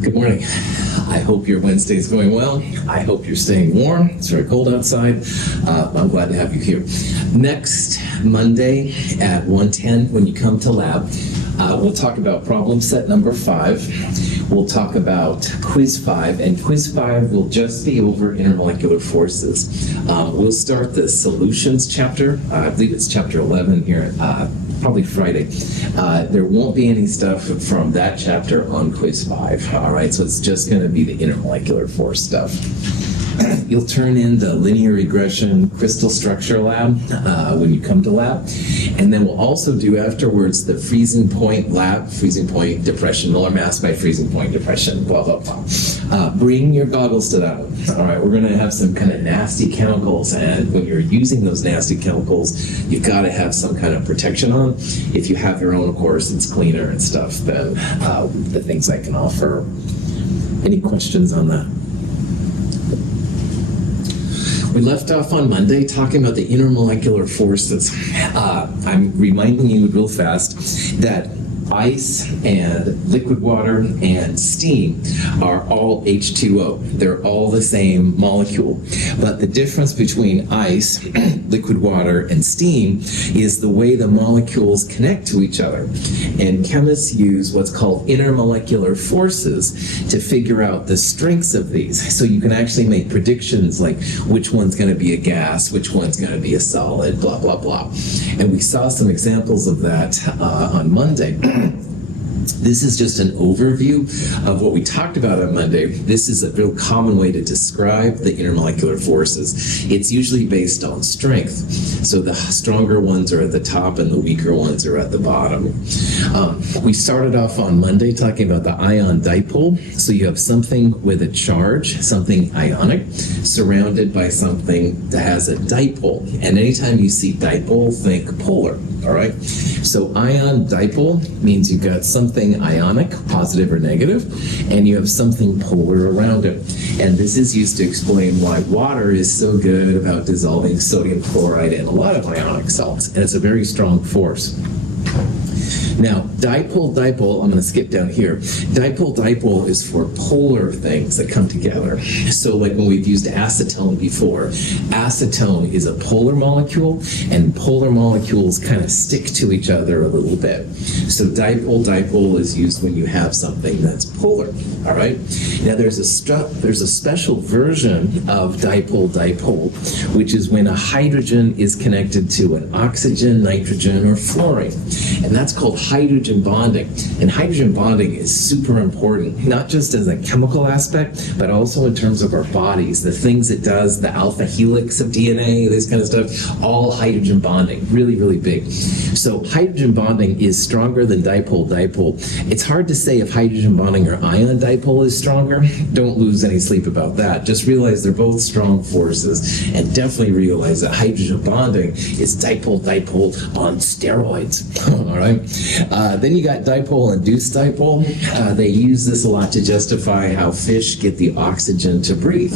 Good morning. I hope your Wednesday is going well. I hope you're staying warm. It's very cold outside. I'm glad to have you here. Next Monday at 1:10, when you come to lab, we'll talk about problem set number 5. We'll talk about quiz 5, and quiz 5 will just be over intermolecular forces. We'll start the solutions chapter. I believe it's chapter 11 here, probably Friday. There won't be any stuff from that chapter on quiz 5. All right, so it's just going to be the intermolecular force stuff. You'll turn in the linear regression crystal structure lab when you come to lab. And then we'll also do afterwards the freezing point lab, freezing point depression, molar mass by freezing point depression, blah, blah, blah. Bring your goggles to that one. All right, we're going to have some kind of nasty chemicals, and when you're using those nasty chemicals, you've got to have some kind of protection on. If you have your own, of course, it's cleaner and stuff than the things I can offer. Any questions on that? We left off on Monday talking about the intermolecular forces. I'm reminding you real fast that ice and liquid water and steam are all H2O. They're all the same molecule. But the difference between ice, liquid water, and steam is the way the molecules connect to each other. And chemists use what's called intermolecular forces to figure out the strengths of these. So you can actually make predictions like which one's going to be a gas, which one's going to be a solid, blah, blah, blah. And we saw some examples of that on Monday. This is just an overview of what we talked about on Monday. This is a real common way to describe the intermolecular forces. It's usually based on strength. So the stronger ones are at the top and the weaker ones are at the bottom. We started off on Monday talking about the ion dipole. So you have something with a charge, something ionic, surrounded by something that has a dipole. And anytime you see dipole, think polar. All right. So ion dipole means you've got something ionic, positive or negative, and you have something polar around it. And this is used to explain why water is so good about dissolving sodium chloride and a lot of ionic salts. And it's a very strong force. Now, dipole, I'm going to skip down here. Dipole is for polar things that come together. So like when we've used acetone before, acetone is a polar molecule, and polar molecules kind of stick to each other a little bit. So dipole is used when you have something that's polar, all right? Now there's a special version of dipole, which is when a hydrogen is connected to an oxygen, nitrogen, or fluorine. And that's called hydrogen bonding. And hydrogen bonding is super important, not just as a chemical aspect, but also in terms of our bodies, the things it does, the alpha helix of DNA, this kind of stuff, all hydrogen bonding, really, really big. So hydrogen bonding is stronger than dipole. It's hard to say if hydrogen bonding or ion dipole is stronger. Don't lose any sleep about that. Just realize they're both strong forces, and definitely realize that hydrogen bonding is dipole on steroids. All right. Then you got dipole-induced dipole. They use this a lot to justify how fish get the oxygen to breathe.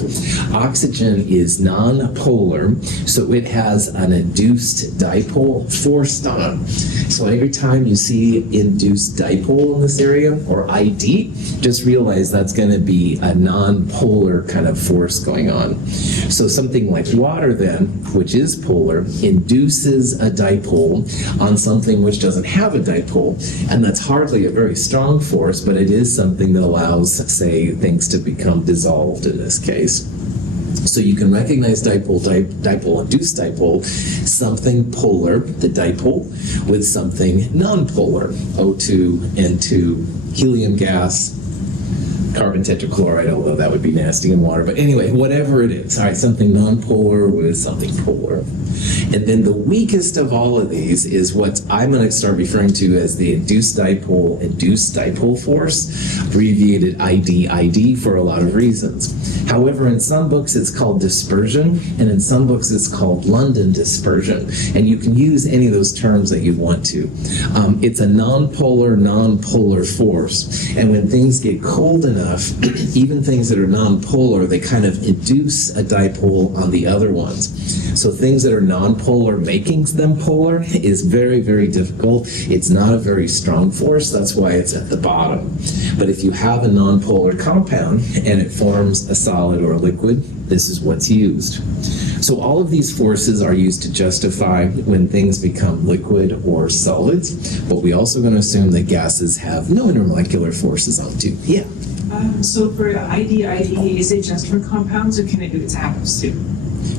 Oxygen is non-polar, so it has an induced dipole forced on. So every time you see induced dipole in this area, or ID, just realize that's going to be a non-polar kind of force going on. So something like water then, which is polar, induces a dipole on something which doesn't have a dipole, and that's hardly a very strong force, but it is something that allows, say, things to become dissolved in this case. So you can recognize dipole-induced dipole, something polar, the dipole, with something non-polar, O2, N2, helium gas, carbon tetrachloride, although that would be nasty in water. But anyway, whatever it is, all right, something non-polar with something polar. And then the weakest of all of these is what I'm going to start referring to as the induced dipole force, abbreviated ID for a lot of reasons. However, in some books it's called dispersion, and in some books it's called London dispersion. And you can use any of those terms that you want to. It's a non-polar force. And when things get cold enough, even things that are non-polar, they kind of induce a dipole on the other ones. So things that are nonpolar making them polar is very, very difficult. It's not a very strong force. That's why it's at the bottom. But if you have a nonpolar compound and it forms a solid or a liquid, this is what's used. So all of these forces are used to justify when things become liquid or solids, but we also going to assume that gases have no intermolecular forces on too. Yeah. So for ID, is it just for compounds or can it do its atoms too?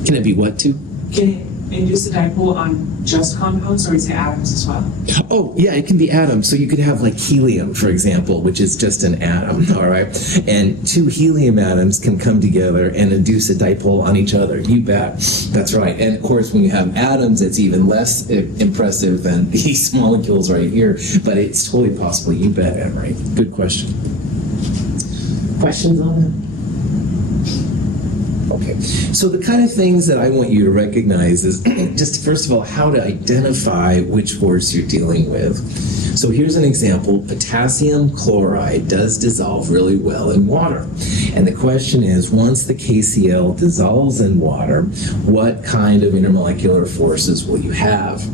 Can it be what too? Can it induce a dipole on just compounds or is it atoms as well? Oh, yeah, it can be atoms. So you could have like helium, for example, which is just an atom, all right? And two helium atoms can come together and induce a dipole on each other. You bet. That's right. And of course, when you have atoms, it's even less impressive than these molecules right here, but it's totally possible. You bet, Emery. Good question. Questions on that? Okay, so the kind of things that I want you to recognize is just first of all, how to identify which force you're dealing with. So here's an example. Potassium chloride does dissolve really well in water. And the question is, once the KCl dissolves in water, what kind of intermolecular forces will you have?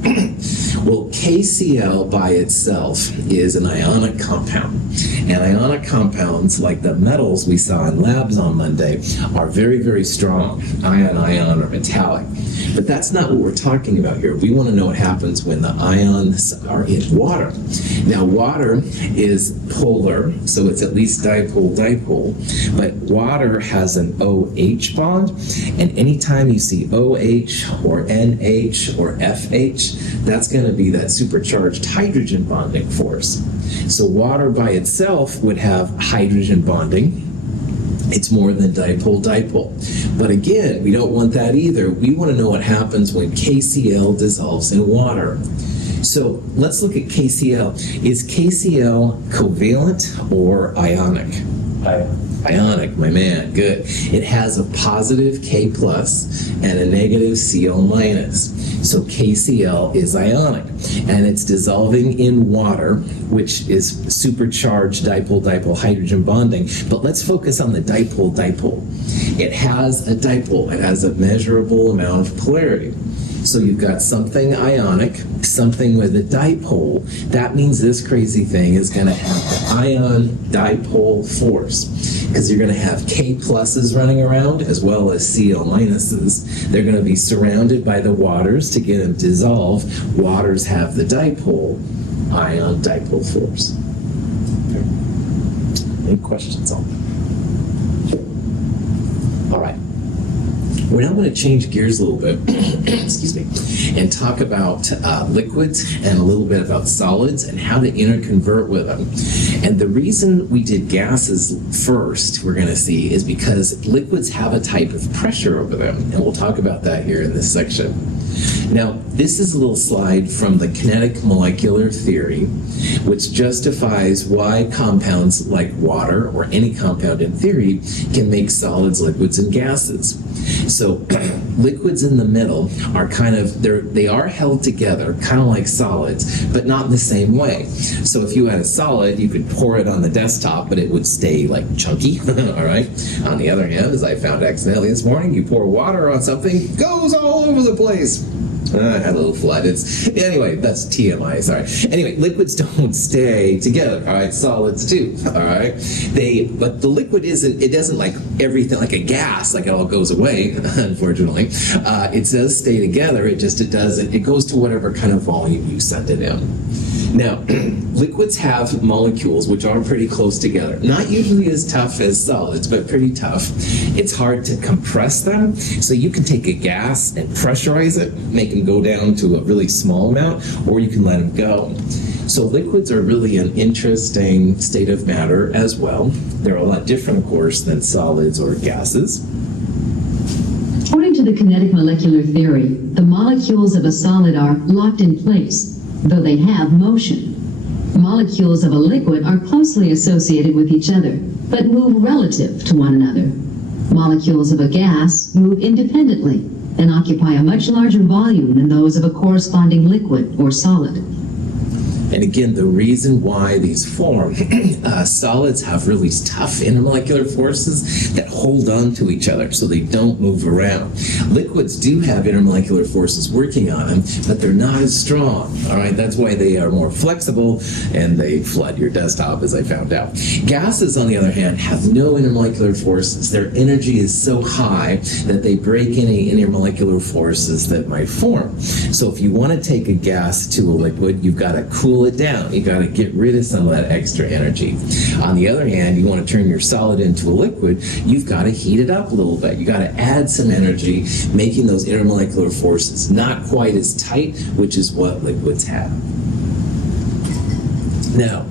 Well, KCl by itself is an ionic compound. And ionic compounds, like the metals we saw in labs on Monday, are very, very strong. Ion, or metallic. But that's not what we're talking about here. We want to know what happens when the ions are in water. Now, water is polar, so it's at least dipole, but water has an OH bond, and anytime you see OH or NH or FH, that's going to be that supercharged hydrogen bonding force. So water by itself would have hydrogen bonding. It's more than dipole. But again, we don't want that either. We want to know what happens when KCl dissolves in water. So let's look at KCl. Is KCl covalent or ionic? Ionic, my man, good. It has a positive K plus and a negative Cl minus. So KCl is ionic, and it's dissolving in water, which is supercharged dipole hydrogen bonding. But let's focus on the dipole. It has a dipole. It has a measurable amount of polarity. So you've got something ionic, something with a dipole. That means this crazy thing is going to have the ion dipole force, because you're going to have K pluses running around as well as Cl minuses. They're going to be surrounded by the waters to get them to dissolve. Waters have the dipole, ion dipole force. Any questions on that? All right. We're now going to change gears a little bit, excuse me, and talk about liquids and a little bit about solids and how to interconvert with them. And the reason we did gases first, we're going to see, is because liquids have a type of pressure over them, and we'll talk about that here in this section. Now, this is a little slide from the kinetic molecular theory, which justifies why compounds like water, or any compound in theory, can make solids, liquids, and gases. So liquids in the middle are they are held together, kind of like solids, but not in the same way. So if you had a solid, you could pour it on the desktop, but it would stay like chunky, all right? On the other hand, as I found accidentally this morning, you pour water on something, it goes all over the place. I had a little flood. Anyway, that's TMI, sorry. Anyway, liquids don't stay together, all right? Solids do, all right? But the liquid it doesn't like everything, like a gas, like it all goes away, unfortunately. It does stay together, it goes to whatever kind of volume you send it in. Now, liquids have molecules which are pretty close together. Not usually as tough as solids, but pretty tough. It's hard to compress them, so you can take a gas and pressurize it, make them go down to a really small amount, or you can let them go. So liquids are really an interesting state of matter as well. They're a lot different, of course, than solids or gases. According to the kinetic molecular theory, the molecules of a solid are locked in place, though they have motion. Molecules of a liquid are closely associated with each other, but move relative to one another. Molecules of a gas move independently and occupy a much larger volume than those of a corresponding liquid or solid. And again, the reason why these form, solids have really tough intermolecular forces that hold on to each other so they don't move around. Liquids do have intermolecular forces working on them, but they're not as strong. All right, that's why they are more flexible and they flood your desktop, as I found out. Gases, on the other hand, have no intermolecular forces. Their energy is so high that they break any intermolecular forces that might form. So if you want to take a gas to a liquid, you've got to cool it down. You've got to get rid of some of that extra energy. On the other hand, you want to turn your solid into a liquid, you've got to heat it up a little bit. You've got to add some energy, making those intermolecular forces not quite as tight, which is what liquids have. Now,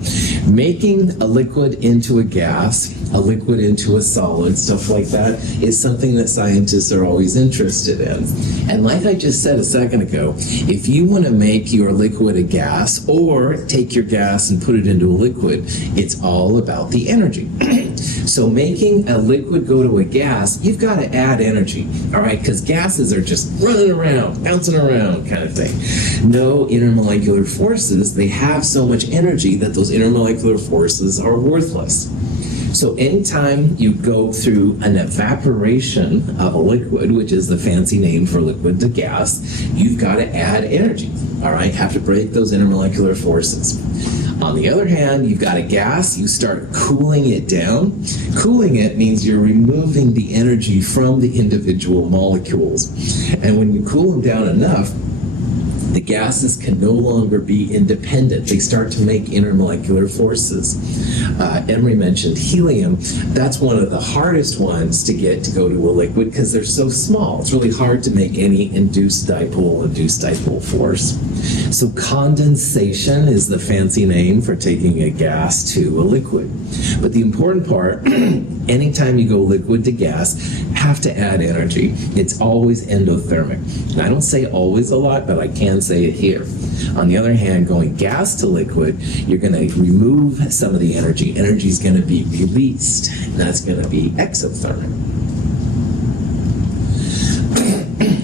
making a liquid into a gas, a liquid into a solid, stuff like that, is something that scientists are always interested in. And like I just said a second ago, if you want to make your liquid a gas or take your gas and put it into a liquid, it's all about the energy. So making a liquid go to a gas, you've got to add energy, all right? Because gases are just running around, bouncing around kind of thing. No intermolecular forces, they have so much energy that those intermolecular forces are worthless. So anytime you go through an evaporation of a liquid, which is the fancy name for liquid to gas, you've got to add energy, all right? Have to break those intermolecular forces. On the other hand, you've got a gas, you start cooling it down. Cooling it means you're removing the energy from the individual molecules. And when you cool them down enough, the gases can no longer be independent. They start to make intermolecular forces. Emery mentioned helium. That's one of the hardest ones to get to go to a liquid because they're so small. It's really hard to make any induced dipole force. So condensation is the fancy name for taking a gas to a liquid. But the important part, anytime you go liquid to gas, have to add energy. It's always endothermic. And I don't say always a lot, but I can say it here. On the other hand, going gas to liquid, you're going to remove some of the energy. Energy is going to be released, and that's going to be exothermic.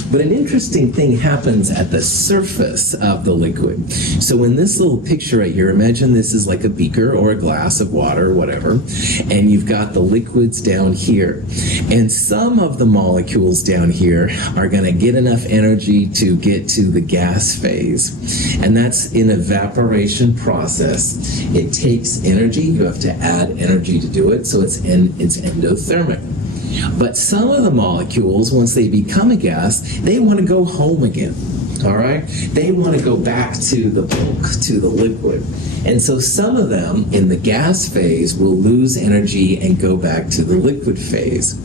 But an interesting thing happens at the surface of the liquid. So in this little picture right here, imagine this is like a beaker or a glass of water or whatever, and you've got the liquids down here. And some of the molecules down here are going to get enough energy to get to the gas phase. And that's an evaporation process. It takes energy. You have to add energy to do it, so it's endothermic. But some of the molecules, once they become a gas, they want to go home again, all right? They want to go back to the bulk, to the liquid. And so some of them in the gas phase will lose energy and go back to the liquid phase.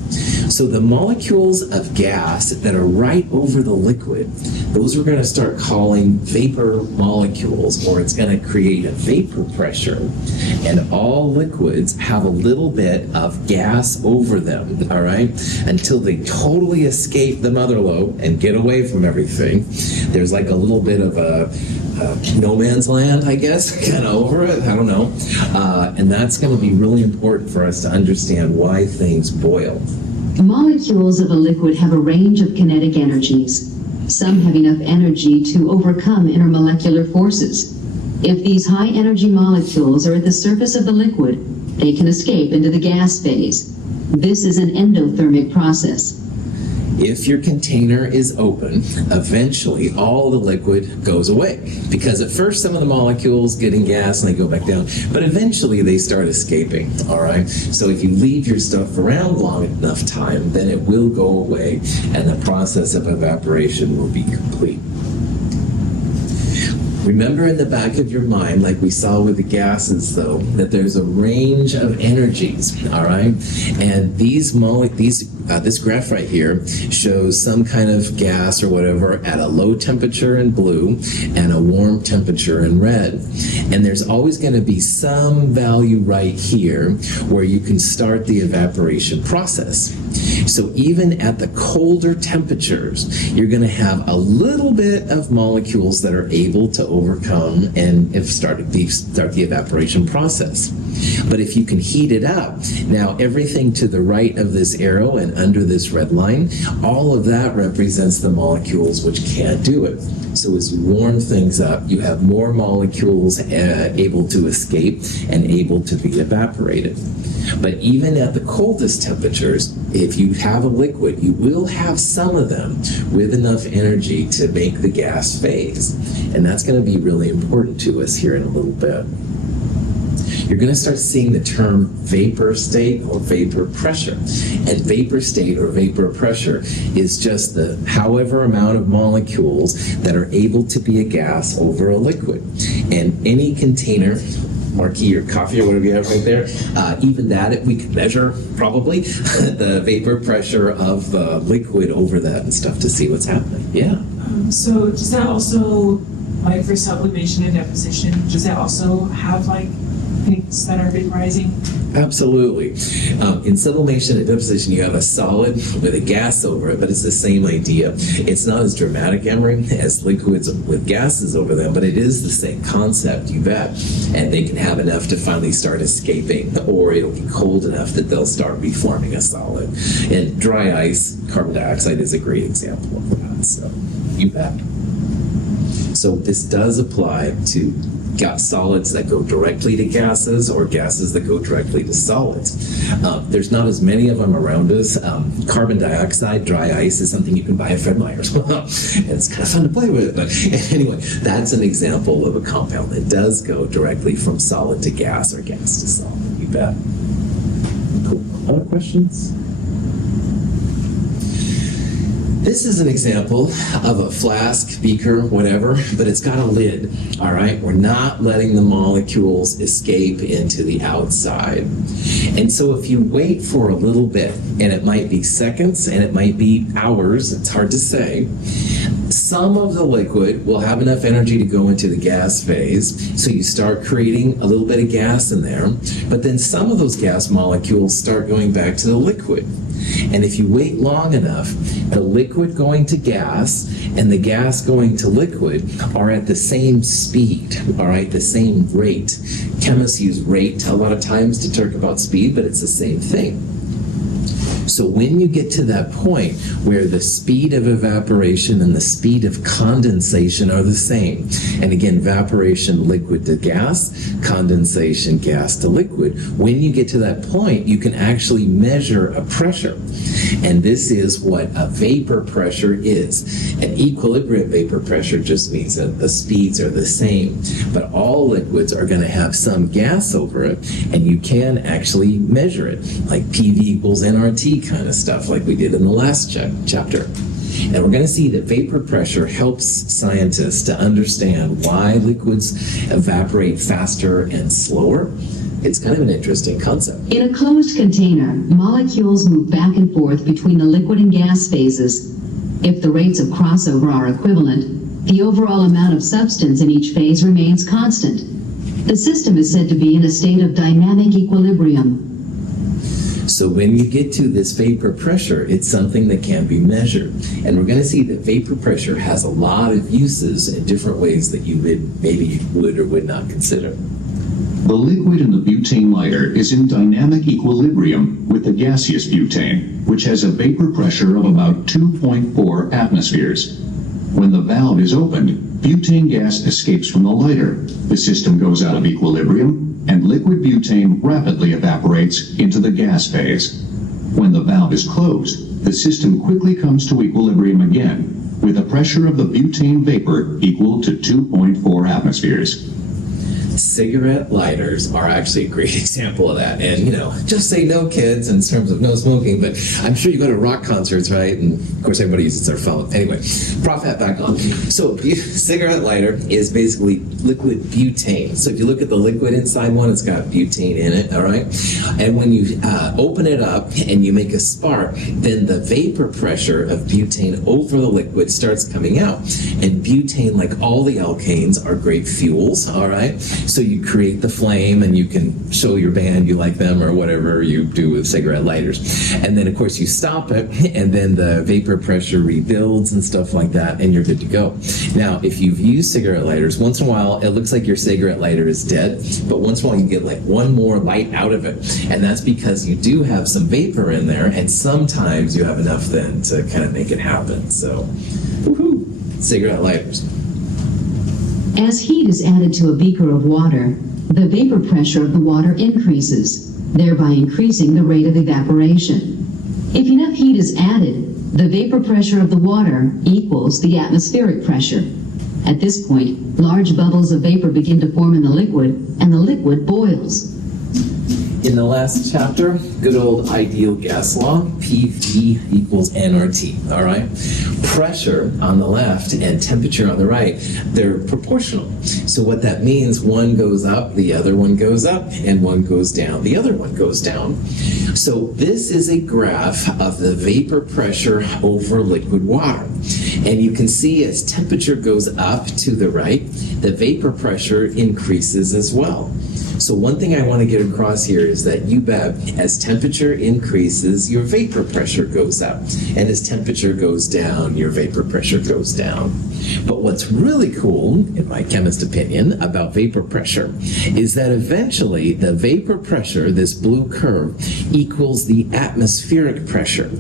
So the molecules of gas that are right over the liquid, those we're going to start calling vapor molecules, or it's going to create a vapor pressure. And all liquids have a little bit of gas over them, all right? Until they totally escape the mother lode and get away from everything. There's like a little bit of a no man's land, I guess, kind of over it. I don't know. And that's going to be really important for us to understand why things boil. Molecules of a liquid have a range of kinetic energies. Some have enough energy to overcome intermolecular forces. If these high energy molecules are at the surface of the liquid, they can escape into the gas phase. This is an endothermic process. If your container is open, eventually all the liquid goes away. Because at first some of the molecules get in gas and they go back down, but eventually they start escaping, all right? So if you leave your stuff around long enough time, then it will go away and the process of evaporation will be complete. Remember in the back of your mind, like we saw with the gases, though, that there's a range of energies, all right? And this graph right here shows some kind of gas or whatever at a low temperature in blue and a warm temperature in red. And there's always going to be some value right here where you can start the evaporation process. So even at the colder temperatures, you're going to have a little bit of molecules that are able to overcome and start the evaporation process. But if you can heat it up, now everything to the right of this arrow and under this red line, all of that represents the molecules which can't do it. So as you warm things up, you have more molecules able to escape and able to be evaporated. But even at the coldest temperatures, if you have a liquid, you will have some of them with enough energy to make the gas phase. And that's going to be really important to us here in a little bit. You're going to start seeing the term vapor state or vapor pressure. And vapor state or vapor pressure is just the however amount of molecules that are able to be a gas over a liquid. And any container, Marquee or coffee or whatever you have right there, even that we can measure probably the vapor pressure of the liquid over that and stuff to see what's happening. Yeah. So does that also, like for sublimation and deposition, does that also have like things that are vaporizing? Absolutely. In sublimation and deposition, you have a solid with a gas over it, but it's the same idea. It's not as dramatic, Emery, as liquids with gases over them, but it is the same concept, you bet. And they can have enough to finally start escaping, or it'll be cold enough that they'll start reforming a solid. And dry ice, carbon dioxide is a great example of that, so you bet. So this does apply to solids that go directly to gases or gases that go directly to solids. There's not as many of them around us. Carbon dioxide, dry ice is something you can buy at Fred Meyer's. And it's kind of fun to play with. But anyway, that's an example of a compound that does go directly from solid to gas or gas to solid. You bet. Cool. Other questions? This is an example of a flask, beaker, whatever, but it's got a lid, all right? We're not letting the molecules escape into the outside. And so if you wait for a little bit, and it might be seconds, and it might be hours, it's hard to say, some of the liquid will have enough energy to go into the gas phase, so you start creating a little bit of gas in there, but then some of those gas molecules start going back to the liquid. And if you wait long enough, the liquid going to gas and the gas going to liquid are at the same speed, all right, the same rate. Chemists use rate a lot of times to talk about speed, but it's the same thing. So when you get to that point where the speed of evaporation and the speed of condensation are the same, and again, evaporation, liquid to gas, condensation, gas to liquid, when you get to that point, you can actually measure a pressure. And this is what a vapor pressure is. An equilibrium vapor pressure just means that the speeds are the same, but all liquids are going to have some gas over it, and you can actually measure it, like PV equals nRT kind of stuff, like we did in the last chapter. And we're going to see that vapor pressure helps scientists to understand why liquids evaporate faster and slower. It's kind of an interesting concept. In a closed container, molecules move back and forth between the liquid and gas phases. If the rates of crossover are equivalent, the overall amount of substance in each phase remains constant. The system is said to be in a state of dynamic equilibrium. So when you get to this vapor pressure, it's something that can be measured. And we're going to see that vapor pressure has a lot of uses in different ways that you maybe would or would not consider. The liquid in the butane lighter is in dynamic equilibrium with the gaseous butane, which has a vapor pressure of about 2.4 atmospheres. When the valve is opened, butane gas escapes from the lighter. The system goes out of equilibrium, and liquid butane rapidly evaporates into the gas phase. When the valve is closed, the system quickly comes to equilibrium again, with the pressure of the butane vapor equal to 2.4 atmospheres. Cigarette lighters are actually a great example of that. And, just say no, kids, in terms of no smoking, but I'm sure you go to rock concerts, right? And, of course, everybody uses their phone. Anyway, prop hat back on. So, cigarette lighter is basically liquid butane. So, if you look at the liquid inside one, it's got butane in it, all right? And when you open it up and you make a spark, then the vapor pressure of butane over the liquid starts coming out. And butane, like all the alkanes, are great fuels, all right? So you create the flame and you can show your band you like them or whatever you do with cigarette lighters. And then of course you stop it and then the vapor pressure rebuilds and stuff like that and you're good to go. Now, if you've used cigarette lighters, once in a while it looks like your cigarette lighter is dead, but once in a while you get like one more light out of it. And that's because you do have some vapor in there and sometimes you have enough then to kind of make it happen. So, woohoo, cigarette lighters. As heat is added to a beaker of water, the vapor pressure of the water increases, thereby increasing the rate of evaporation. If enough heat is added, the vapor pressure of the water equals the atmospheric pressure. At this point, large bubbles of vapor begin to form in the liquid, and the liquid boils. In the last chapter, good old ideal gas law, PV equals nRT, all right? Pressure on the left and temperature on the right, they're proportional. So what that means, one goes up, the other one goes up, and one goes down, the other one goes down. So this is a graph of the vapor pressure over liquid water. And you can see as temperature goes up to the right, the vapor pressure increases as well. So one thing I want to get across here is that you bet as temperature increases, your vapor pressure goes up. And as temperature goes down, your vapor pressure goes down. But what's really cool, in my chemist opinion, about vapor pressure is that eventually the vapor pressure, this blue curve, equals the atmospheric pressure.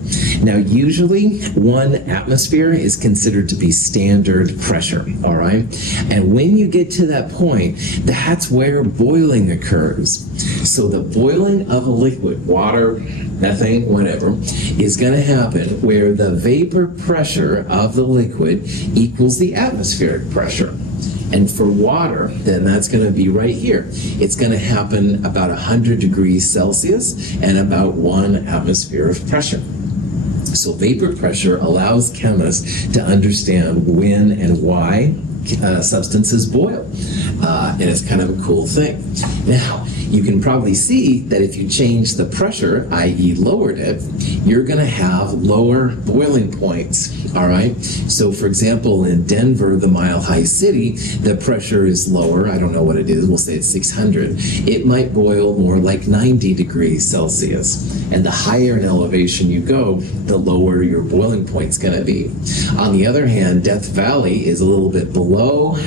Now usually 1 atmosphere is considered to be standard pressure, all right? And when you get to that point, that's where boiling occurs. So the boiling of a liquid, water, methane, whatever, is going to happen where the vapor pressure of the liquid equals the atmospheric pressure. And for water, then that's going to be right here. It's going to happen about 100 degrees Celsius and about 1 atmosphere of pressure. So vapor pressure allows chemists to understand when and why substances boil. And it's kind of a cool thing. Now, you can probably see that if you change the pressure, i.e. lowered it, you're going to have lower boiling points, all right? So for example, in Denver, the mile-high city, the pressure is lower. I don't know what it is. We'll say it's 600. It might boil more like 90 degrees Celsius. And the higher in elevation you go, the lower your boiling point's going to be. On the other hand, Death Valley is a little bit below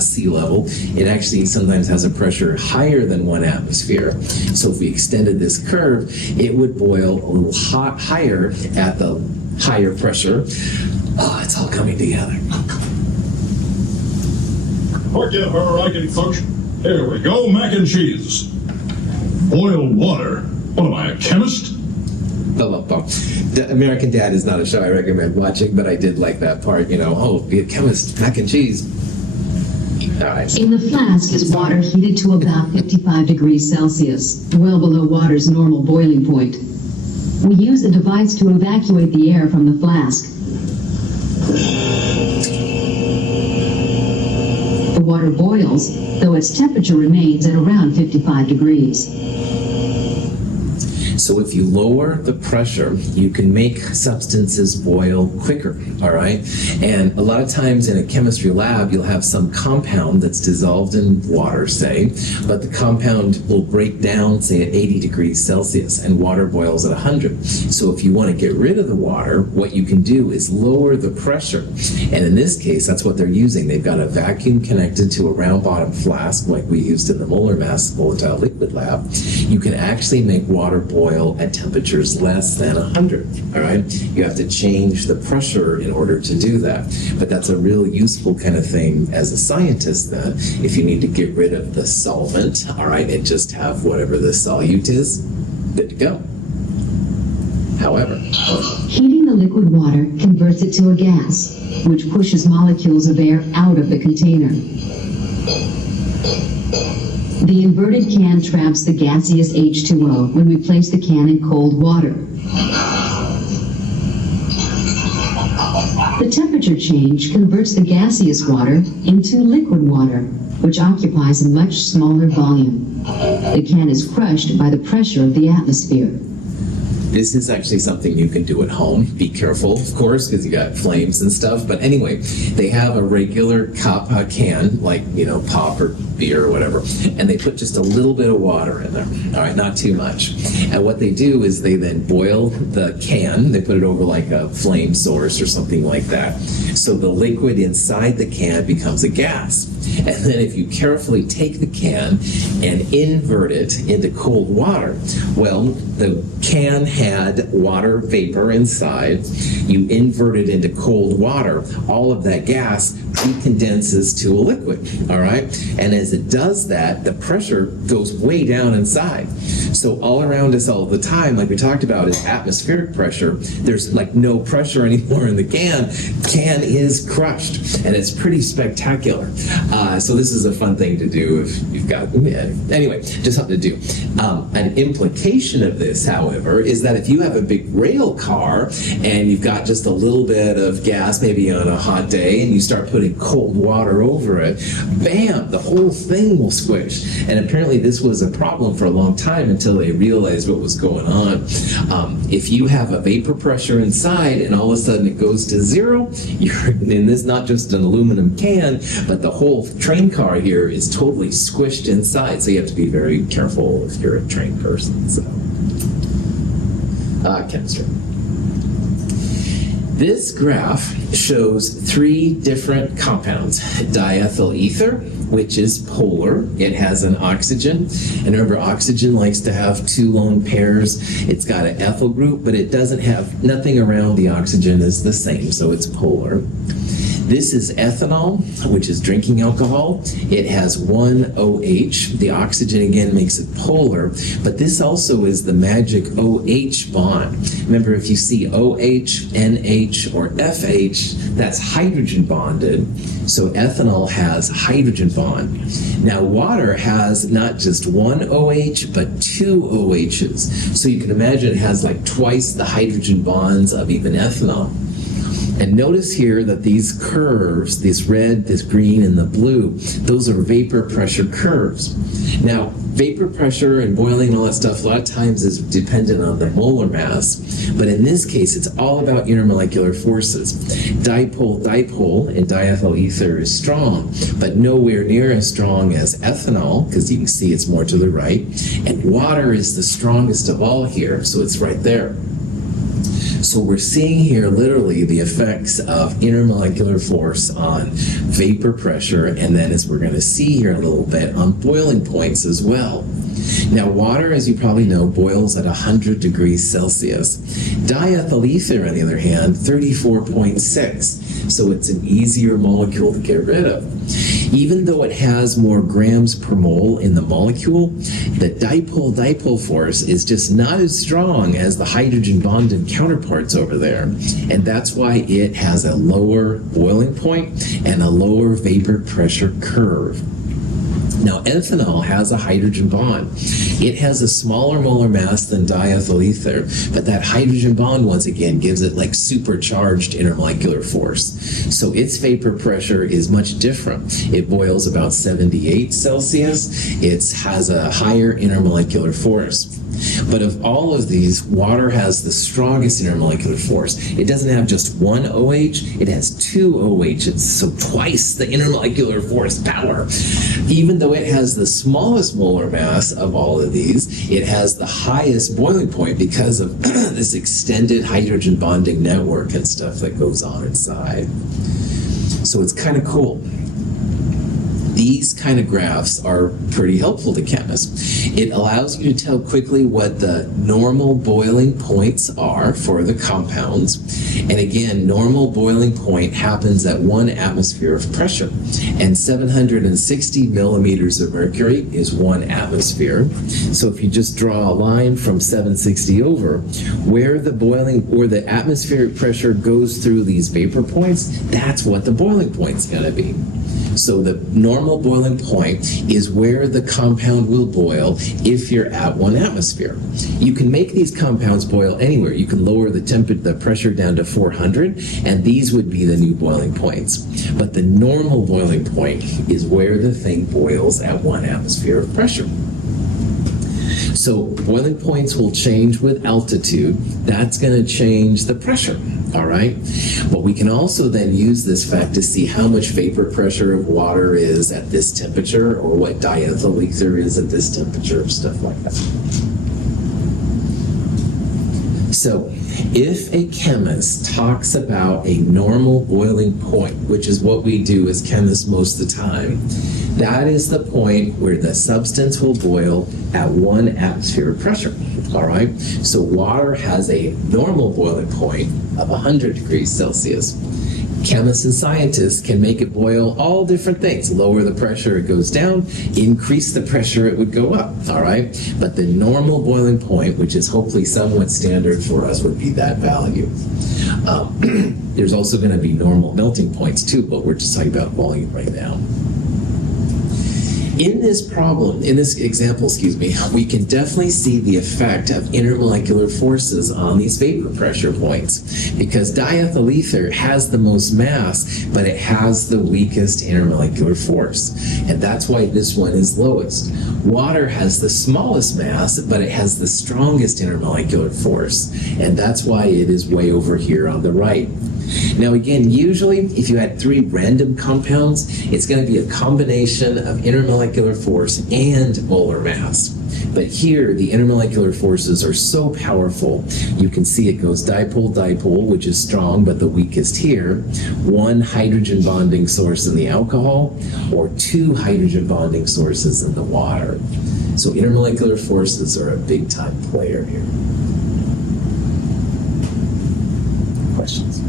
sea level. It actually sometimes has a pressure higher than 1 atmosphere. So if we extended this curve, it would boil a little higher at the higher pressure. Oh, it's all coming together. Forget her, I can cook. Here we go, mac and cheese. Boiled water. What am I, a chemist? The American Dad is not a show I recommend watching, but I did like that part, be a chemist, mac and cheese. All right. In the flask is water heated to about 55 degrees Celsius, well below water's normal boiling point. We use a device to evacuate the air from the flask. The water boils, though its temperature remains at around 55 degrees. So if you lower the pressure, you can make substances boil quicker, all right? And a lot of times in a chemistry lab, you'll have some compound that's dissolved in water, say, but the compound will break down, say, at 80 degrees Celsius, and water boils at 100. So if you want to get rid of the water, what you can do is lower the pressure. And in this case, that's what they're using. They've got a vacuum connected to a round bottom flask, like we used in the molar mass volatile liquid lab. You can actually make water boil at temperatures less than 100, all right? You have to change the pressure in order to do that. But that's a real useful kind of thing as a scientist then, if you need to get rid of the solvent, all right, and just have whatever the solute is, good to go. However, Heating the liquid water converts it to a gas, which pushes molecules of air out of the container. The inverted can traps the gaseous H2O when we place the can in cold water. The temperature change converts the gaseous water into liquid water, which occupies a much smaller volume. The can is crushed by the pressure of the atmosphere. This is actually something you can do at home. Be careful, of course, because you got flames and stuff. But anyway, they have a regular cup, a can, like, pop or beer or whatever, and they put just a little bit of water in there. All right, not too much. And what they do is they then boil the can. They put it over like a flame source or something like that. So the liquid inside the can becomes a gas. And then if you carefully take the can and invert it into cold water, well, the can had water vapor inside. You invert it into cold water, all of that gas recondenses to a liquid, all right? And as it does that, the pressure goes way down inside. So all around us all the time, like we talked about, is atmospheric pressure. There's like no pressure anymore in the can. Can is crushed, and it's pretty spectacular. So this is a fun thing to do if you've got, anyway, just something to do. An implication of this, however, is that if you have a big rail car and you've got just a little bit of gas, maybe on a hot day, and you start putting cold water over it, bam, the whole thing will squish. And apparently this was a problem for a long time until they realized what was going on. If you have a vapor pressure inside and all of a sudden it goes to zero, you're in this, not just an aluminum can, but the whole train car here is totally squished inside. So you have to be very careful if you're a trained person. So, chemistry. This graph shows 3 different compounds. Diethyl ether, which is polar. It has an oxygen. And remember, oxygen likes to have 2 lone pairs. It's got an ethyl group, but it doesn't have, nothing around the oxygen is the same, so it's polar. This is ethanol, which is drinking alcohol. It has 1 OH. The oxygen, again, makes it polar, but this also is the magic OH bond. Remember, if you see OH, NH, or FH, that's hydrogen bonded. So ethanol has hydrogen bond. Now, water has not just 1 OH, but 2 OHs. So you can imagine it has like twice the hydrogen bonds of even ethanol. And notice here that these curves, this red, this green, and the blue, those are vapor pressure curves. Now, vapor pressure and boiling and all that stuff a lot of times is dependent on the molar mass, but in this case, it's all about intermolecular forces. Dipole in diethyl ether is strong, but nowhere near as strong as ethanol, because you can see it's more to the right, and water is the strongest of all here, so it's right there. So we're seeing here literally the effects of intermolecular force on vapor pressure, and then as we're going to see here a little bit, on boiling points as well. Now, water, as you probably know, boils at 100 degrees Celsius. Diethyl ether, on the other hand, 34.6. So it's an easier molecule to get rid of. Even though it has more grams per mole in the molecule, the dipole-dipole force is just not as strong as the hydrogen bonded counterparts over there. And that's why it has a lower boiling point and a lower vapor pressure curve. Now, ethanol has a hydrogen bond. It has a smaller molar mass than diethyl ether, but that hydrogen bond, once again, gives it like supercharged intermolecular force. So its vapor pressure is much different. It boils about 78 Celsius. It has a higher intermolecular force. But of all of these, water has the strongest intermolecular force. It doesn't have just 1 OH, it has 2 OHs, so twice the intermolecular force power. Even though it has the smallest molar mass of all of these, it has the highest boiling point because of this extended hydrogen bonding network and stuff that goes on inside. So it's kind of cool. These kind of graphs are pretty helpful to chemists. It allows you to tell quickly what the normal boiling points are for the compounds. And again, normal boiling point happens at 1 atmosphere of pressure. And 760 millimeters of mercury is 1 atmosphere. So if you just draw a line from 760 over, where the boiling or the atmospheric pressure goes through these vapor points, that's what the boiling point's going to be. So the normal boiling point is where the compound will boil if you're at 1 atmosphere. You can make these compounds boil anywhere. You can lower the pressure down to 400, and these would be the new boiling points. But the normal boiling point is where the thing boils at 1 atmosphere of pressure. So boiling points will change with altitude. That's going to change the pressure, all right? But we can also then use this fact to see how much vapor pressure of water is at this temperature, or what diethyl ether is at this temperature, stuff like that. So if a chemist talks about a normal boiling point, which is what we do as chemists most of the time, that is the point where the substance will boil at 1 atmosphere of pressure. All right? So water has a normal boiling point of 100 degrees Celsius. Chemists and scientists can make it boil all different things. Lower the pressure, it goes down. Increase the pressure, it would go up. All right? But the normal boiling point, which is hopefully somewhat standard for us, would be that value. There's also going to be normal melting points too, but we're just talking about volume right now. In this problem, in this example, we can definitely see the effect of intermolecular forces on these vapor pressure points, because diethyl ether has the most mass, but it has the weakest intermolecular force, and that's why this one is lowest. Water has the smallest mass, but it has the strongest intermolecular force, and that's why it is way over here on the right. Now again, usually if you had 3 random compounds, it's going to be a combination of intermolecular force and molar mass. But here, the intermolecular forces are so powerful, you can see it goes dipole-dipole, which is strong but the weakest here, 1 hydrogen bonding source in the alcohol, or 2 hydrogen bonding sources in the water. So intermolecular forces are a big-time player here. Questions?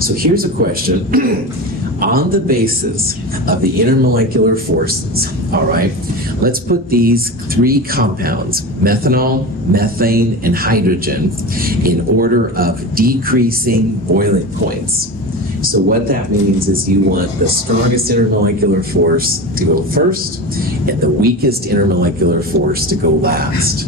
So here's a question. On the basis of the intermolecular forces, all right, let's put these 3 compounds, methanol, methane, and hydrogen, in order of decreasing boiling points. So what that means is you want the strongest intermolecular force to go first and the weakest intermolecular force to go last.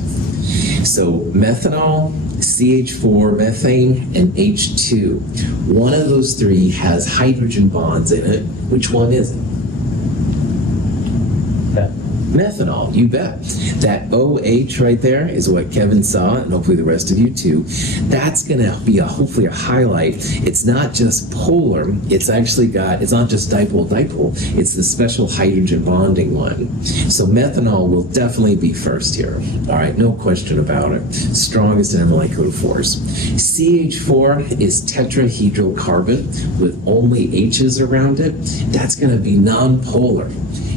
So methanol, CH4, methane, and H2. One of those 3 has hydrogen bonds in it. Which one is it? Methanol, you bet. That OH right there is what Kevin saw, and hopefully the rest of you too. That's going to be hopefully a highlight. It's not just polar, it's not just dipole-dipole, it's the special hydrogen bonding one. So methanol will definitely be first here. All right, no question about it. Strongest intermolecular force. CH4 is tetrahedral carbon with only H's around it. That's going to be non-polar.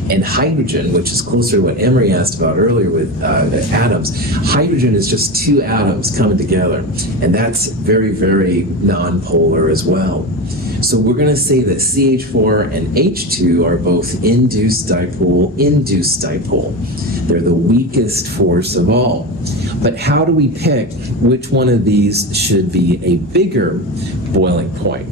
And hydrogen, which is closer to what Emery asked about earlier with atoms, hydrogen is just 2 atoms coming together, and that's very, very non-polar as well. So we're going to say that CH4 and H2 are both induced dipole. They're the weakest force of all. But how do we pick which one of these should be a bigger boiling point?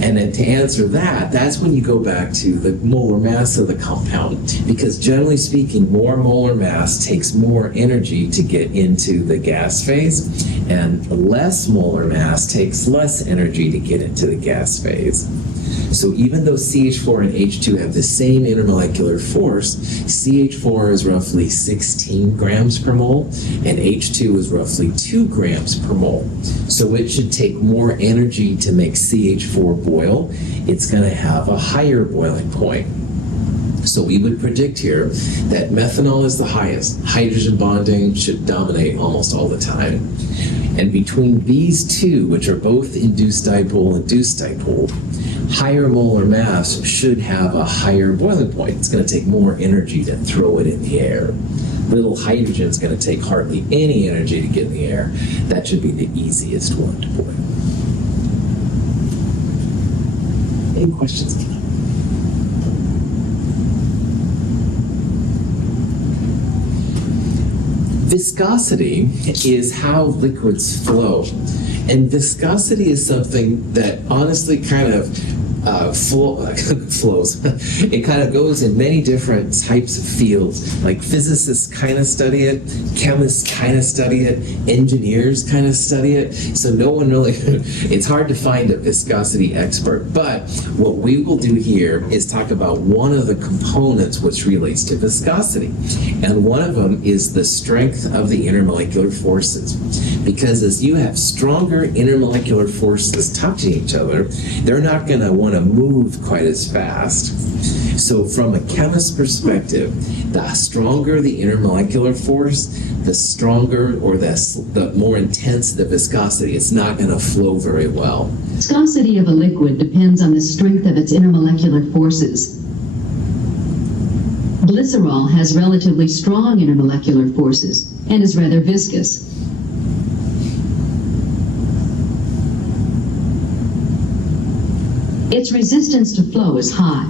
And then to answer that, that's when you go back to the molar mass of the compound. Because generally speaking, more molar mass takes more energy to get into the gas phase, and less molar mass takes less energy to get into the gas phase. So even though CH4 and H2 have the same intermolecular force, CH4 is roughly 16 grams per mole, and H2 is roughly 2 grams per mole. So it should take more energy to make CH4 boil. It's going to have a higher boiling point. So we would predict here that methanol is the highest. Hydrogen bonding should dominate almost all the time. And between these 2, which are both induced dipole, higher molar mass should have a higher boiling point. It's going to take more energy to throw it in the air. Little hydrogen is going to take hardly any energy to get in the air. That should be the easiest one to boil. Any questions? Viscosity is how liquids flow. And viscosity is something that honestly kind of flows. It kind of goes in many different types of fields. Like physicists kind of study it, chemists kind of study it, engineers kind of study it. So no one really, it's hard to find a viscosity expert. But what we will do here is talk about one of the components which relates to viscosity. And one of them is the strength of the intermolecular forces. Because as you have stronger intermolecular forces touching each other, they're not going to want to move quite as fast. So from a chemist's perspective, the stronger the intermolecular force, the stronger or the more intense the viscosity. It's not going to flow very well. Viscosity of a liquid depends on the strength of its intermolecular forces. Glycerol has relatively strong intermolecular forces and is rather viscous. Its resistance to flow is high.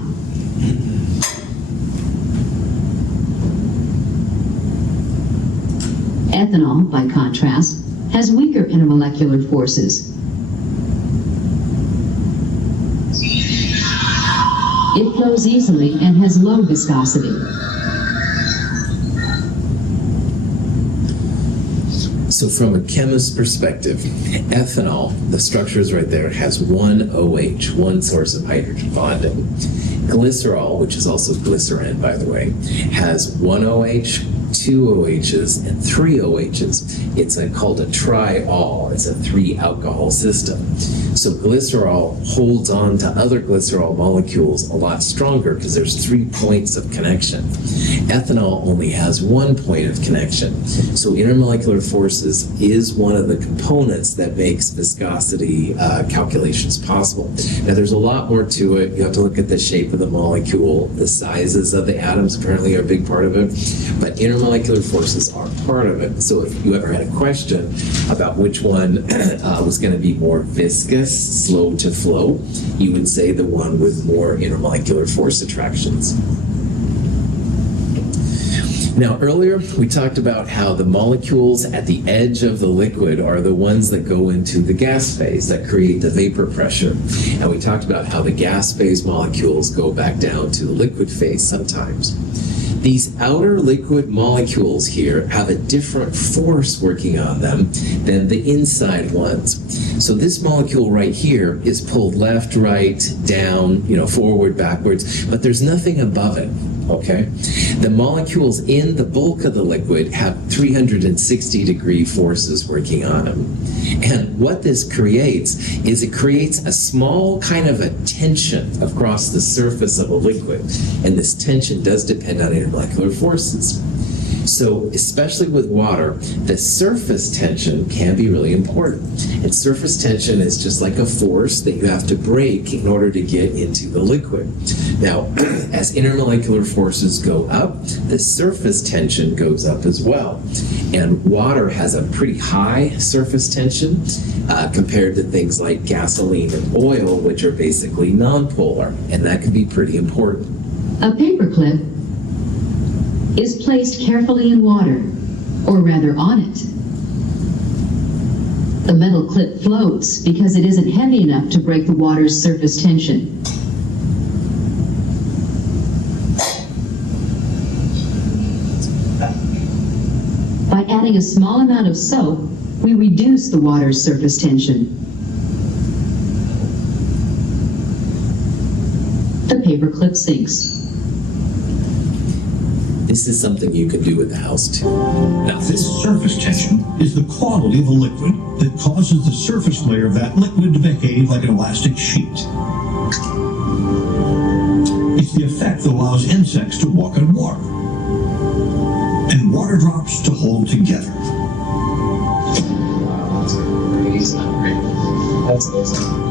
Ethanol, by contrast, has weaker intermolecular forces. It flows easily and has low viscosity. So from a chemist's perspective, ethanol, the structure is right there, has one OH, one source of hydrogen bonding. Glycerol, which is also glycerin, by the way, has one OH, two OHs, and three OHs. It's called a triol. It's a 3-alcohol system. So glycerol holds on to other glycerol molecules a lot stronger because there's 3 points of connection. Ethanol only has 1 point of connection. So intermolecular forces is one of the components that makes viscosity calculations possible. Now there's a lot more to it. You have to look at the shape of the molecule. The sizes of the atoms apparently are a big part of it. But intermolecular forces are part of it. So if you ever had a question about which one was going to be more viscous, slow to flow, you would say the one with more intermolecular force attractions. Now, earlier we talked about how the molecules at the edge of the liquid are the ones that go into the gas phase that create the vapor pressure. And we talked about how the gas phase molecules go back down to the liquid phase sometimes. These outer liquid molecules here have a different force working on them than the inside ones. So this molecule right here is pulled left, right, down, forward, backwards, but there's nothing above it. Okay? The molecules in the bulk of the liquid have 360-degree forces working on them. And what this creates is it creates a small kind of a tension across the surface of a liquid. And this tension does depend on intermolecular forces. So, especially with water, the surface tension can be really important. And surface tension is just like a force that you have to break in order to get into the liquid. Now, as intermolecular forces go up, the surface tension goes up as well. And water has a pretty high surface tension compared to things like gasoline and oil, which are basically nonpolar. And that can be pretty important. A paperclip is placed carefully in water, or rather on it. The metal clip floats because it isn't heavy enough to break the water's surface tension. By adding a small amount of soap, we reduce the water's surface tension. The paperclip sinks. This is something you can do at the house too. Now, this surface tension is the quality of a liquid that causes the surface layer of that liquid to behave like an elastic sheet. It's the effect that allows insects to walk on water and water drops to hold together. That's amazing.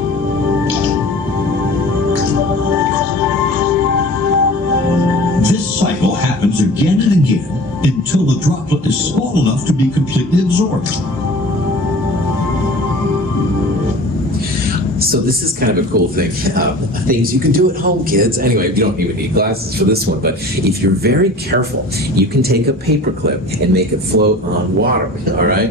This cycle happens again and again until the droplet is small enough to be completely absorbed. So this is kind of a cool thing. Things you can do at home, kids. Anyway, you don't even need glasses for this one, but if you're very careful, you can take a paper clip and make it float on water, all right?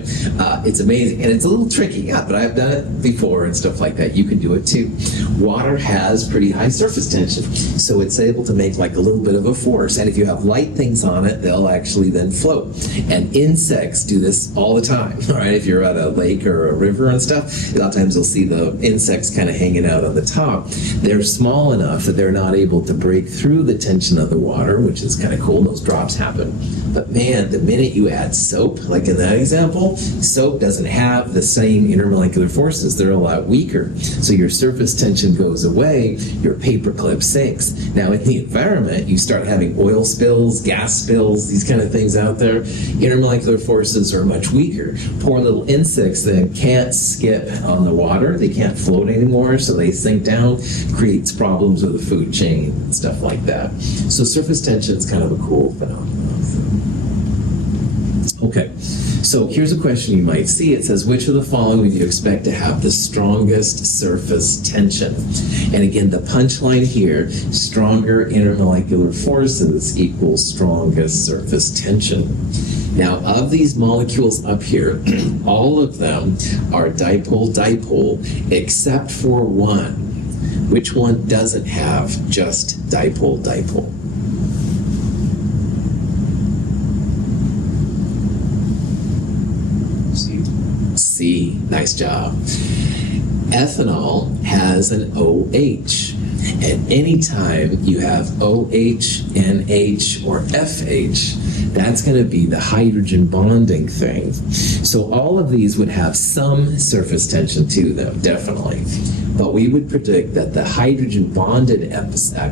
It's amazing, and it's a little tricky, yeah, but I've done it before and stuff like that. You can do it too. Water has pretty high surface tension, so it's able to make like a little bit of a force, and if you have light things on it, they'll actually then float. And insects do this all the time, all right? If you're at a lake or a river and stuff, a lot of times you'll see the insects kind of hanging out on the top. They're small enough that they're not able to break through the tension of the water, which is kind of cool. Those drops happen. But man, the minute you add soap, like in that example, soap doesn't have the same intermolecular forces. They're a lot weaker. So your surface tension goes away, your paper clip sinks. Now in the environment, you start having oil spills, gas spills, these kind of things out there. Intermolecular forces are much weaker. Poor little insects then can't skip on the water. They can't float anymore, so they sink down, creates problems with the food chain and stuff like that. So surface tension is kind of a cool phenomenon. Okay, so here's a question you might see. It says, which of the following would you expect to have the strongest surface tension? And again, the punchline here, stronger intermolecular forces equals strongest surface tension. Now, of these molecules up here, all of them are dipole-dipole except for one. Which one doesn't have just dipole-dipole? C. Nice job. Ethanol has an OH. And anytime you have OH, NH, or FH, that's going to be the hydrogen bonding thing. So all of these would have some surface tension to them, definitely. But we would predict that the hydrogen bonded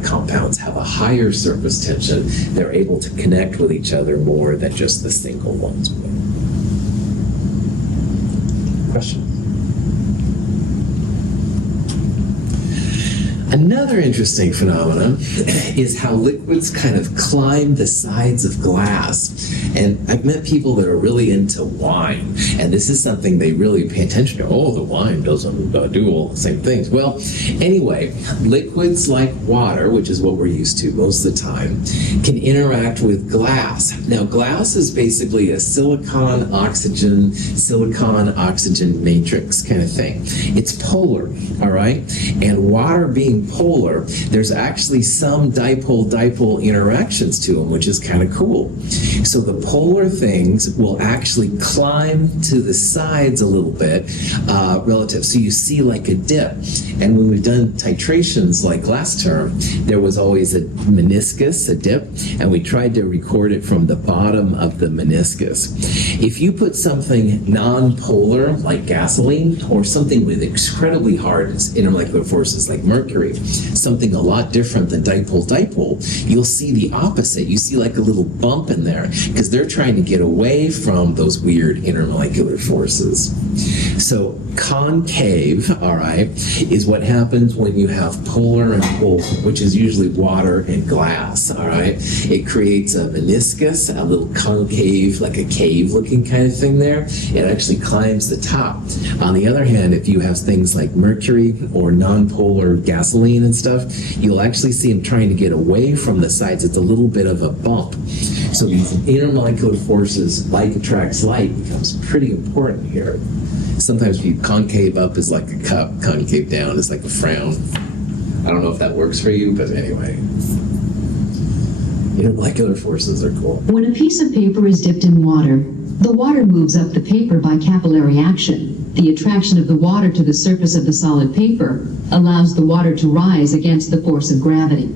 compounds have a higher surface tension. They're able to connect with each other more than just the single ones would. Question? Another interesting phenomenon is how liquids kind of climb the sides of glass. And I've met people that are really into wine, and this is something they really pay attention to. Oh, the wine doesn't do all the same things. Well, anyway, liquids like water, which is what we're used to most of the time, can interact with glass. Now, glass is basically a silicon-oxygen matrix kind of thing. It's polar, all right? And water being polar, there's actually some dipole-dipole interactions to them, which is kind of cool. So the polar things will actually climb to the sides a little bit relative. So you see like a dip. And when we've done titrations like last term, there was always a meniscus, a dip, and we tried to record it from the bottom of the meniscus. If you put something non-polar like gasoline or something with incredibly hard intermolecular forces like mercury, something a lot different than dipole-dipole, you'll see the opposite. You see like a little bump in there because they're trying to get away from those weird intermolecular forces. So concave, all right, is what happens when you have polar and polar, which is usually water and glass, all right? It creates a meniscus, a little concave, like a cave-looking kind of thing there. It actually climbs the top. On the other hand, if you have things like mercury or non-polar gasoline and stuff, you'll actually see them trying to get away from the sides. It's a little bit of a bump. So these intermolecular forces, like attracts like, becomes pretty important here. Sometimes if you concave up is like a cup, concave down is like a frown. I don't know if that works for you, but anyway. Intermolecular forces are cool. When a piece of paper is dipped in water, the water moves up the paper by capillary action. The attraction of the water to the surface of the solid paper allows the water to rise against the force of gravity.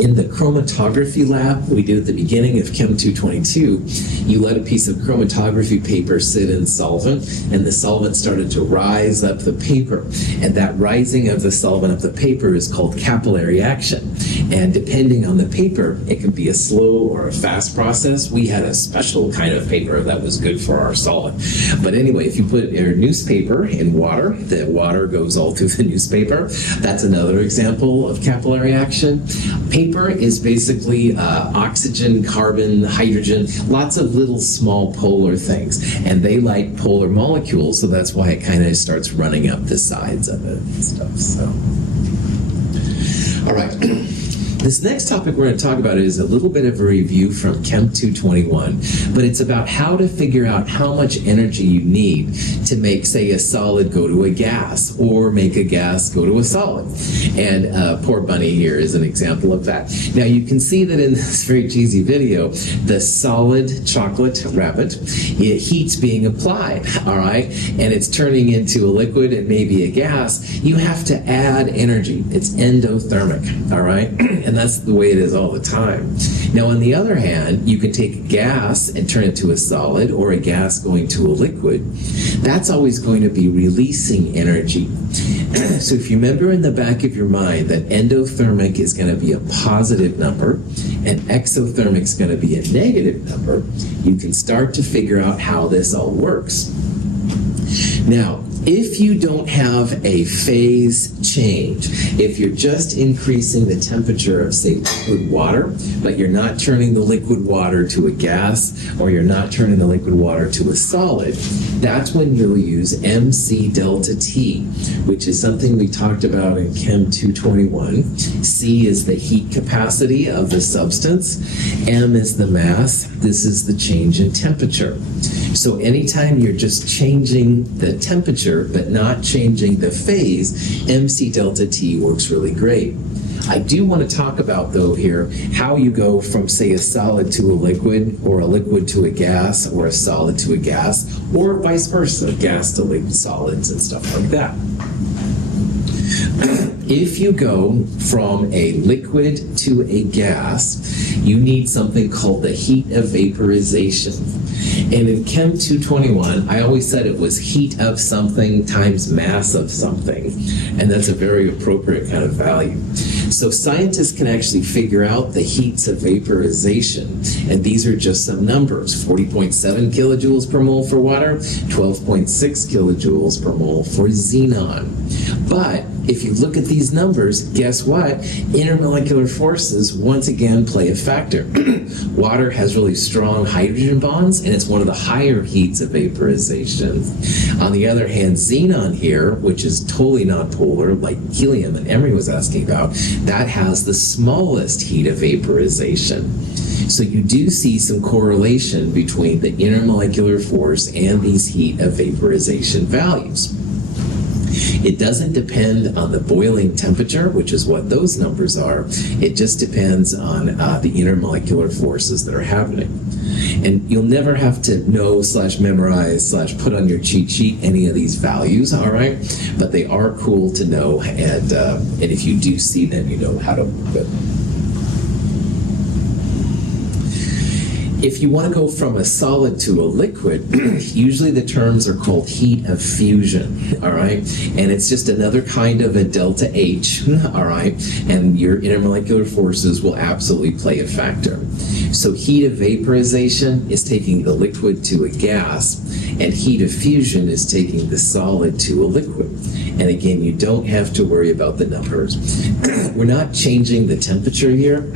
In the chromatography lab we did at the beginning of Chem 222, you let a piece of chromatography paper sit in solvent, and the solvent started to rise up the paper. And that rising of the solvent up the paper is called capillary action. And depending on the paper, it can be a slow or a fast process. We had a special kind of paper that was good for our solid. But anyway, if you put your newspaper in water, the water goes all through the newspaper. That's another example of capillary action. Paper is basically oxygen, carbon, hydrogen, lots of little small polar things. And they like polar molecules, so that's why it kind of starts running up the sides of it and stuff. So, all right. This next topic we're going to talk about is a little bit of a review from Chem 221, but it's about how to figure out how much energy you need to make, say, a solid go to a gas, or make a gas go to a solid. And poor Bunny here is an example of that. Now you can see that in this very cheesy video, the solid chocolate rabbit, heat's being applied, all right? And it's turning into a liquid and maybe a gas. You have to add energy. It's endothermic, all right? And that's the way it is all the time. Now, on the other hand, you can take gas and turn it to a solid, or a gas going to a liquid. That's always going to be releasing energy. So if you remember in the back of your mind that endothermic is going to be a positive number and exothermic is going to be a negative number, you can start to figure out how this all works. Now, if you don't have a phase change, if you're just increasing the temperature of, say, liquid water, but you're not turning the liquid water to a gas, or you're not turning the liquid water to a solid, that's when you'll use MC delta T, which is something we talked about in Chem 221. C is the heat capacity of the substance. M is the mass. This is the change in temperature. So anytime you're just changing the temperature but not changing the phase, MC delta T works really great. I do want to talk about, though, here how you go from, say, a solid to a liquid, or a liquid to a gas, or a solid to a gas, or vice versa, gas to liquid solids and stuff like that. If you go from a liquid to a gas, you need something called the heat of vaporization. And in Chem 221, I always said it was heat of something times mass of something. And that's a very appropriate kind of value. So scientists can actually figure out the heats of vaporization. And these are just some numbers: 40.7 kilojoules per mole for water, 12.6 kilojoules per mole for xenon. But if you look at these numbers, guess what? Intermolecular forces once again play a factor. Water has really strong hydrogen bonds, and it's one of the higher heats of vaporization. On the other hand, xenon here, which is totally not polar, like helium and Emery was asking about, that has the smallest heat of vaporization. So you do see some correlation between the intermolecular force and these heat of vaporization values. It doesn't depend on the boiling temperature, which is what those numbers are. It just depends on the intermolecular forces that are happening. And you'll never have to know / memorize / put on your cheat sheet any of these values, all right? But they are cool to know, and if you do see them, you know how to work with them. If you want to go from a solid to a liquid, usually the terms are called heat of fusion, all right? And it's just another kind of a delta H, all right? And your intermolecular forces will absolutely play a factor. So heat of vaporization is taking the liquid to a gas, and heat of fusion is taking the solid to a liquid. And again, you don't have to worry about the numbers. We're not changing the temperature here.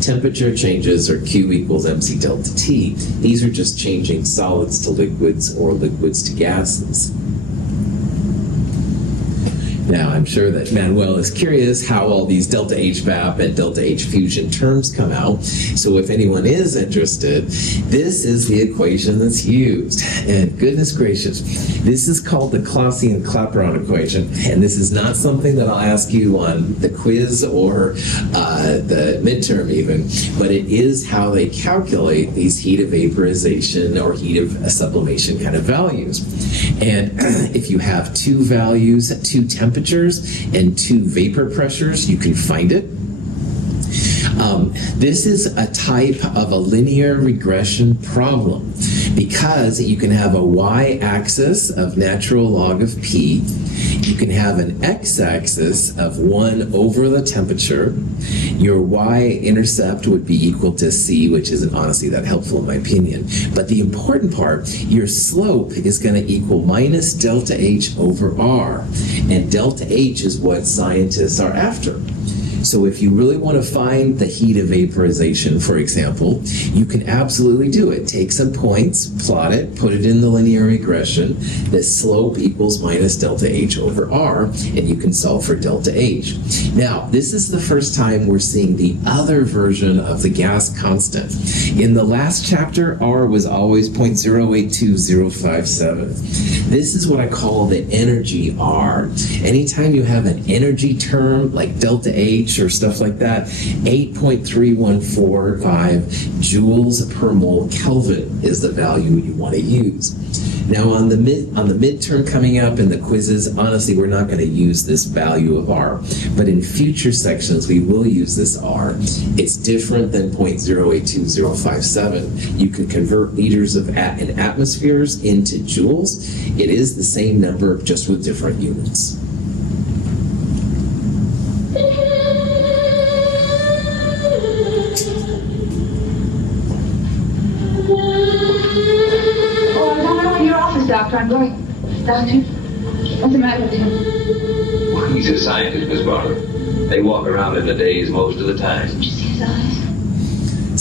Temperature changes are Q equals MC delta T. These are just changing solids to liquids or liquids to gases. Now, I'm sure that Manuel is curious how all these delta H VAP and delta H fusion terms come out. So if anyone is interested, this is the equation that's used. And goodness gracious, this is called the Clausian-Clapeyron equation. And this is not something that I'll ask you on the quiz or the midterm even, but it is how they calculate these heat of vaporization or heat of sublimation kind of values. And if you have two values, two temperatures, and two vapor pressures, you can find it. This is a type of a linear regression problem because you can have a y-axis of natural log of p, you can have an x-axis of 1 over the temperature. Your y-intercept would be equal to c, which isn't honestly that helpful in my opinion. But the important part, your slope is going to equal minus delta h over r. And delta h is what scientists are after. So if you really want to find the heat of vaporization, for example, you can absolutely do it. Take some points, plot it, put it in the linear regression. The slope equals minus delta h over r, and you can solve for delta h. Now, this is the first time we're seeing the other version of the gas constant. In the last chapter, r was always 0.082057. This is what I call the energy r. Anytime you have an energy term like delta h or stuff like that, 8.3145 joules per mole Kelvin is the value you want to use. Now on the midterm coming up in the quizzes, honestly, we're not going to use this value of R, but in future sections we will use this R. It's different than 0.082057. You can convert liters in atmospheres into joules. It is the same number, just with different units. Doctor, I'm going. Doctor, what's the matter with him? Well, he's a scientist, Miss Barber. They walk around in a daze most of the time. Did you see his eyes?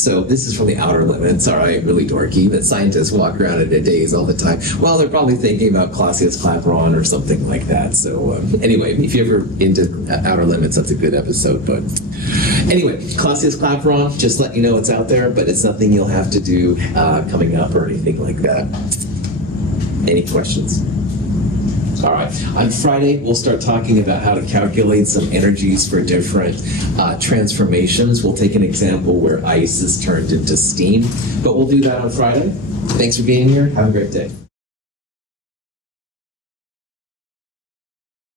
So this is from the outer limits. All right, really dorky, but scientists walk around in a daze all the time. Well, they're probably thinking about Clausius-Clapeyron or something like that. So anyway, if you're ever into outer limits, that's a good episode. But anyway, Clausius-Clapeyron, just let you know it's out there, but it's nothing you'll have to do coming up or anything like that. Any questions? All right. On Friday, we'll start talking about how to calculate some energies for different transformations. We'll take an example where ice is turned into steam, but we'll do that on Friday. Thanks for being here. Have a great day.